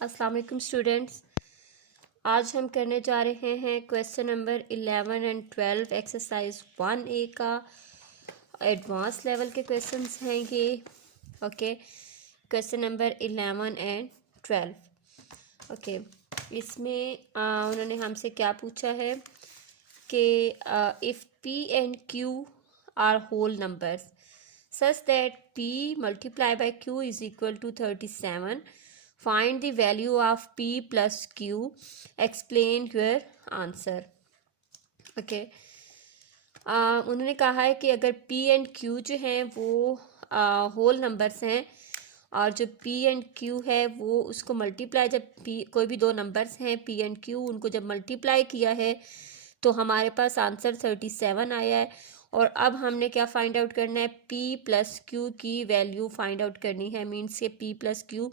अस्सलाम वालेकुम स्टूडेंट्स। आज हम करने जा रहे हैं question number 11 and 12 exercise 1A का एडवांस लेवल के क्वेश्चंस हैं ये। Okay, question number 11 and 12। Okay, इसमें उन्होंने हमसे क्या पूछा है कि if P and Q are whole numbers such that P multiplied by Q is equal to 37. Find the value of P plus Q. Explain your answer. Okay. उन्होंने कहा है कि अगर P एंड Q जो हैं वो होल नंबर्स हैं और जो P एंड Q है वो उसको मल्टीप्लाई, जब P कोई भी दो नंबर्स हैं P एंड Q, उनको जब मल्टीप्लाई किया है तो हमारे पास आंसर 37 आया है। और अब हमने क्या फाइंड आउट करना है, P प्लस Q की वैल्यू फाइंड आउट करनी है। मीन्स के P प्लस Q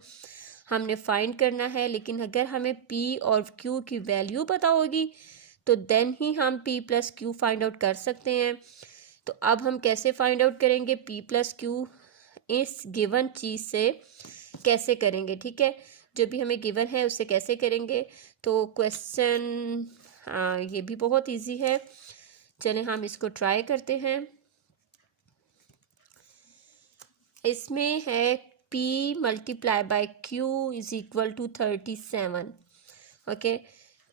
हमने फाइंड करना है, लेकिन अगर हमें P और Q की वैल्यू पता होगी तो देन ही हम P plus Q find out कर सकते हैं। तो अब हम कैसे फाइंड आउट करेंगे P प्लस Q इस गिवन चीज़ से कैसे करेंगे, ठीक है। जो भी हमें गिवन है उससे कैसे करेंगे, तो क्वेश्चन ये भी बहुत इजी है। चलें हम इसको ट्राई करते हैं। इसमें है P multiply by Q is equal to 37। Okay,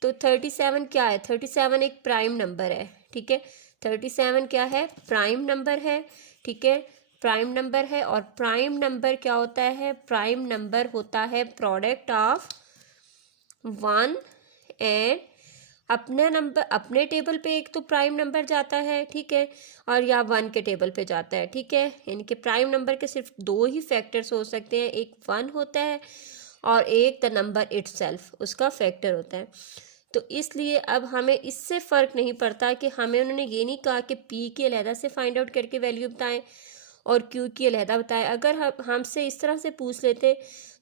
तो 37 क्या है? 37 एक प्राइम नंबर है, ठीक है। 37 क्या है? प्राइम नंबर है, ठीक है। प्राइम नंबर है, और प्राइम नंबर क्या होता है? प्राइम नंबर होता है प्रोडक्ट ऑफ 1 एंड अपने नंबर, अपने टेबल पे एक तो प्राइम नंबर जाता है, ठीक है, और या 1 के टेबल पे जाता है, ठीक है। यानी कि प्राइम नंबर के सिर्फ दो ही फैक्टर्स हो सकते हैं, एक 1 होता है और एक द नंबर इटसेल्फ उसका फैक्टर होता है। तो इसलिए अब हमें इससे फ़र्क नहीं पड़ता कि हमें उन्होंने ये नहीं कहा कि P की अलहदा से फाइंड आउट करके वैल्यू बताएं और Q की अलहदा बताएं। अगर हमसे इस तरह से पूछ लेते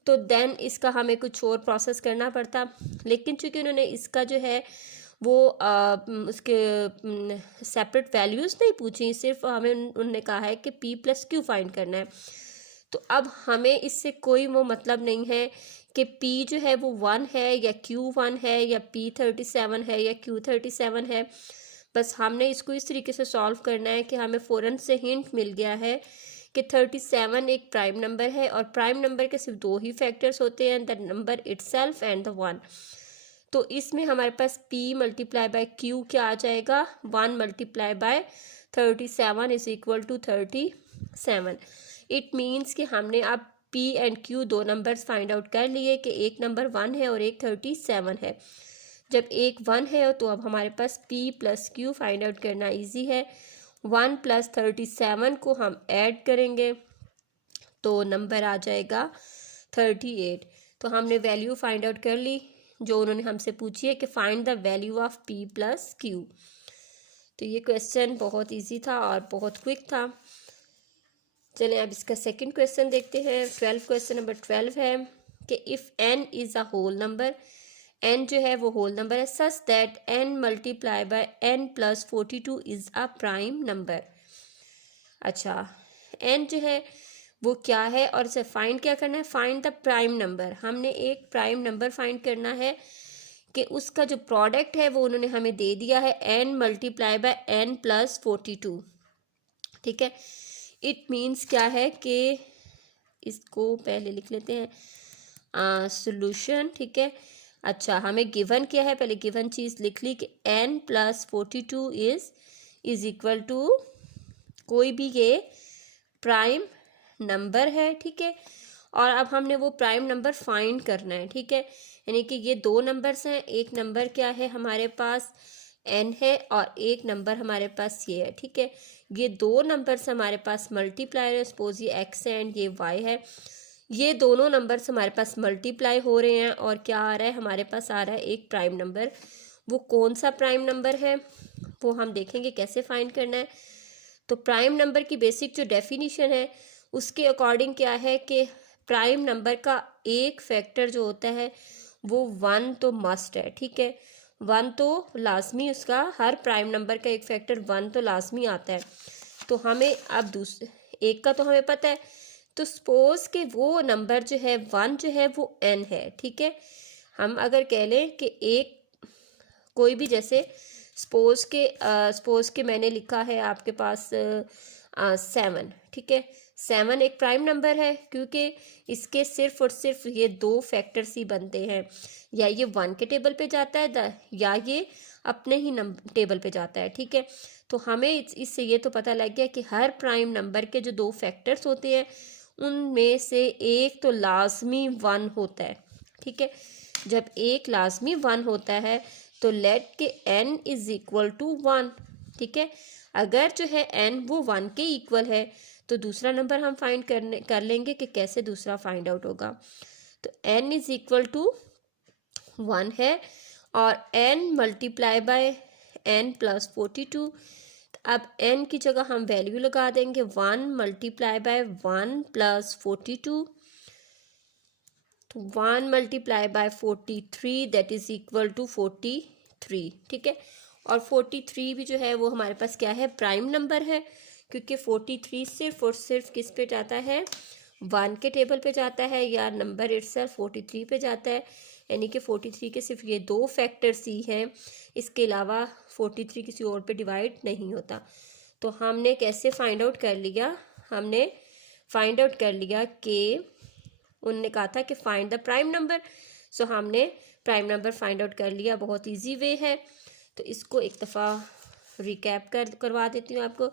तो देन इसका हमें कुछ और प्रोसेस करना पड़ता, लेकिन चूंकि उन्होंने इसका जो है वो उसके सेपरेट वैल्यूज़ नहीं पूछी, सिर्फ हमें उन्होंने कहा है कि P प्लस Q फाइंड करना है। तो अब हमें इससे कोई वो मतलब नहीं है कि P जो है वो 1 है या Q 1 है या P 37 है या Q 37 है। बस हमने इसको इस तरीके से सॉल्व करना है कि हमें फ़ौरन से हिंट मिल गया है कि 37 एक प्राइम नंबर है, और प्राइम नंबर के सिर्फ दो ही फैक्टर्स होते हैं, the number itself and the 1। तो इसमें हमारे पास P मल्टीप्लाई बाय Q क्या आ जाएगा? 1 multiply by 37 is equal to 37। It means कि हमने अब P एंड Q दो नंबर्स फाइंड आउट कर लिए कि एक नंबर 1 है और एक 37 है। जब एक 1 है तो अब हमारे पास P plus Q find out करना इजी है। 1 प्लस 37 को हम ऐड करेंगे तो नंबर आ जाएगा 38। तो हमने वैल्यू फाइंड आउट कर ली जो उन्होंने हमसे पूछी है कि find the value of P plus Q। तो ये क्वेश्चन बहुत इजी था और बहुत क्विक था। चलें अब इसका सेकंड क्वेश्चन देखते हैं। 12 क्वेश्चन नंबर 12 है कि if n is a whole number, n जो है वो होल नंबर है, such that n multiply by n plus 42 is a prime number. अच्छा, n जो है वो क्या है और इसे फाइंड क्या करना है? Find the prime number. हमने एक प्राइम नंबर फाइंड करना है कि उसका जो प्रोडक्ट है वो उन्होंने हमें दे दिया है n multiply by n plus 42, ठीक है। इट मीन्स क्या है कि इसको पहले लिख लेते हैं सॉल्यूशन, ठीक है। अच्छा, हमें गिवन क्या है? पहले गिवन चीज़ लिख ली कि n plus 42 is equal to कोई भी ये प्राइम नंबर है, ठीक है। और अब हमने वो प्राइम नंबर फाइंड करना है, ठीक है। यानी कि ये दो नंबर्स हैं, एक नंबर क्या है हमारे पास n है और एक नंबर हमारे पास ये है, ठीक है। ये दो नंबर्स हमारे पास मल्टीप्लाई है, सपोज ये x है एंड ये y है। ये दोनों नंबर्स हमारे पास मल्टीप्लाई हो रहे हैं और क्या आ रहा है हमारे पास? आ रहा है एक प्राइम नंबर। वो कौन सा प्राइम नंबर है वो हम देखेंगे कैसे फाइंड करना है। तो प्राइम नंबर की बेसिक जो डेफिनीशन है उसके अकॉर्डिंग क्या है कि प्राइम नंबर का एक फैक्टर जो होता है वो 1 तो मस्ट है, ठीक है। 1 तो लाजमी, उसका हर प्राइम नंबर का एक फैक्टर 1 तो लाजमी आता है। तो हमें अब दूसरे एक का तो हमें पता है तो सपोज कि वो नंबर जो है 1 जो है वो n है, ठीक है। हम अगर कह लें कि एक कोई भी, जैसे सपोज के मैंने लिखा है आपके पास 7, ठीक है। 7 एक प्राइम नंबर है क्योंकि इसके सिर्फ और सिर्फ ये 2 फैक्टर्स ही बनते हैं, या ये 1 के टेबल पे जाता है या ये अपने ही टेबल पे जाता है, ठीक है। तो हमें इससे ये तो पता लग गया कि हर प्राइम नंबर के जो 2 फैक्टर्स होते हैं उनमें से एक तो लाजमी 1 होता है, ठीक है। जब एक लाजमी 1 होता है तो लेट के n इज इक्वल टू 1, ठीक है। अगर जो है n वो 1 के इक्वल है तो दूसरा नंबर हम फाइंड कर लेंगे कि कैसे दूसरा फाइंड आउट होगा। तो n इज इक्वल टू 1 है और n multiply by n plus 42। अब n की जगह हम वैल्यू लगा देंगे 1 मल्टीप्लाई बाय 1 प्लस 42, तो 1 multiply by 43 that is equal to 43, ठीक है। और 43 भी जो है वो हमारे पास क्या है, प्राइम नंबर है, क्योंकि 43 सिर्फ और सिर्फ किस पे जाता है, 1 के टेबल पे जाता है या नंबर इटसेल्फ 43 पे जाता है। यानी कि 43 के सिर्फ ये 2 फैक्टर्स ही हैं, इसके अलावा 43 किसी और पे डिवाइड नहीं होता। तो हमने कैसे फाइंड आउट कर लिया, हमने फाइंड आउट कर लिया कि उन्होंने कहा था कि फाइंड द प्राइम नंबर, सो हमने प्राइम नंबर फाइंड आउट कर लिया। बहुत इजी वे है, तो इसको एक दफ़ा रिकैप करवा देती हूँ आपको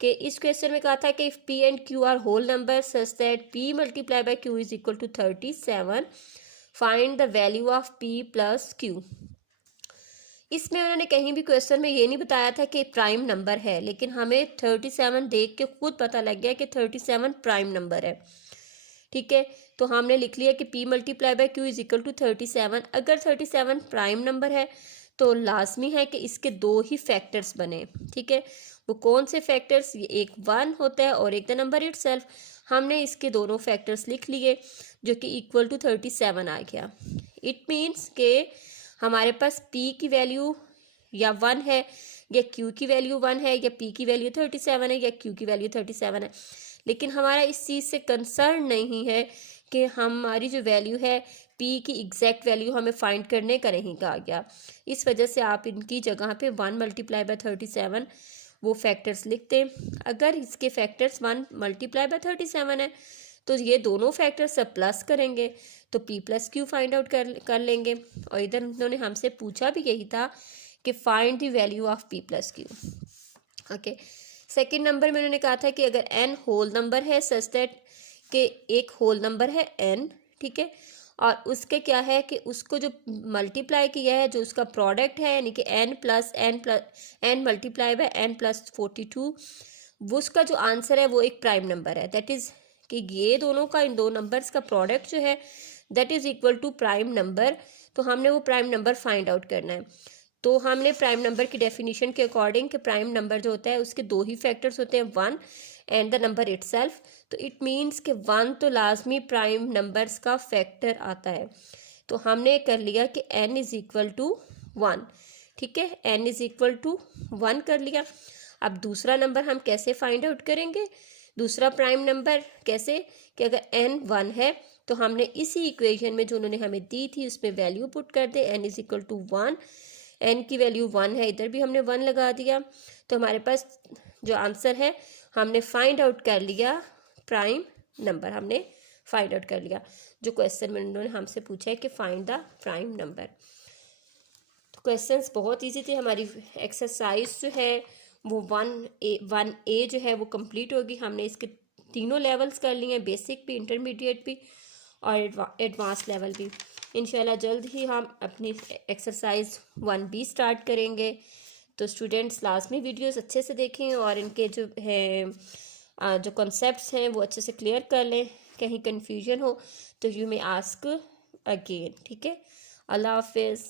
कि इस क्वेश्चन में कहा था कि if P and Q are whole number such that P multiply by Q is equal to 37, find the value of P plus Q. इसमें उन्होंने कहीं भी क्वेश्चन में ये नहीं बताया था कि प्राइम नंबर है, लेकिन हमें 37 देख के खुद पता लग गया कि 37 प्राइम नंबर है, ठीक है। तो हमने लिख लिया कि p multiply by q is equal to 37। अगर 37 प्राइम नंबर है तो लाजमी है कि इसके 2 ही फैक्टर्स बने, ठीक है। वो कौन से फैक्टर्स, ये एक 1 होता है और एक द नंबर इटसेल्फ। हमने इसके दोनों फैक्टर्स लिख लिए जो कि इक्वल टू 37 आ गया। इट मीन्स के हमारे पास p की वैल्यू या 1 है या q की वैल्यू 1 है या p की वैल्यू 37 है या q की वैल्यू 37 है, लेकिन हमारा इस चीज़ से कंसर्न नहीं है कि हमारी जो वैल्यू है p की एग्जैक्ट वैल्यू हमें फाइंड करने का नहीं कहा गया। इस वजह से आप इनकी जगह पे 1 मल्टीप्लाई बाय 37 वो फैक्टर्स लिखते हैं। अगर इसके फैक्टर्स 1 मल्टीप्लाई बाय 37 है तो ये दोनों फैक्टर्स सब प्लस करेंगे तो p plus Q find out कर लेंगे। और इधर उन्होंने हमसे पूछा भी यही था कि find the value of p plus Q, okay. Second number में उन्होंने कहा था कि अगर n होल नंबर है सच दैट कि एक होल नंबर है n, ठीक है, और उसके क्या है कि उसको जो मल्टीप्लाई किया है, जो उसका प्रोडक्ट है, यानी कि n multiply by n plus 42, वो उसका जो आंसर है वो एक प्राइम नंबर है। दैट इज़ कि ये दोनों का, इन दो नंबर्स का प्रोडक्ट जो है that is equal to prime number. तो हमने वो प्राइम नंबर फाइंड आउट करना है। तो हमने प्राइम नंबर की डेफिनेशन के अकॉर्डिंग कि प्राइम नंबर जो होता है उसके 2 ही फैक्टर्स होते हैं, 1 एंड द नंबर इटसेल्फ। तो इट मीन्स कि 1 तो लाजमी प्राइम नंबर्स का फैक्टर आता है। तो हमने कर लिया कि n इज़ इक्वल टू 1, ठीक है, n इज़ इक्वल टू 1 कर लिया। अब दूसरा नंबर हम कैसे फाइंड आउट करेंगे, दूसरा प्राइम नंबर कैसे, कि अगर n 1 है तो हमने इसी इक्वेशन में जो उन्होंने हमें दी थी उसमें वैल्यू पुट कर दे, n is equal to 1, n की वैल्यू 1 है, इधर भी हमने 1 लगा दिया। तो हमारे पास जो आंसर है हमने फाइंड आउट कर लिया, प्राइम नंबर हमने फाइंड आउट कर लिया। जो क्वेश्चन में उन्होंने हमसे पूछा है कि फाइंड द प्राइम नंबर। तो क्वेश्चंस बहुत इजी थे। हमारी एक्सरसाइज जो है वो 1A जो है वो कंप्लीट होगी। हमने इसके तीनों लेवल्स कर लिए हैं, बेसिक भी, इंटरमीडिएट भी और एडवांस लेवल भी। इंशाल्लाह जल्द ही हम अपनी एक्सरसाइज 1B स्टार्ट करेंगे। तो स्टूडेंट्स लाजमी वीडियोस अच्छे से देखें और इनके जो है जो कॉन्सेप्ट्स हैं वो अच्छे से क्लियर कर लें। कहीं कन्फ्यूजन हो तो यू मे आस्क अगेन, ठीक है। अल्लाह हाफिज़।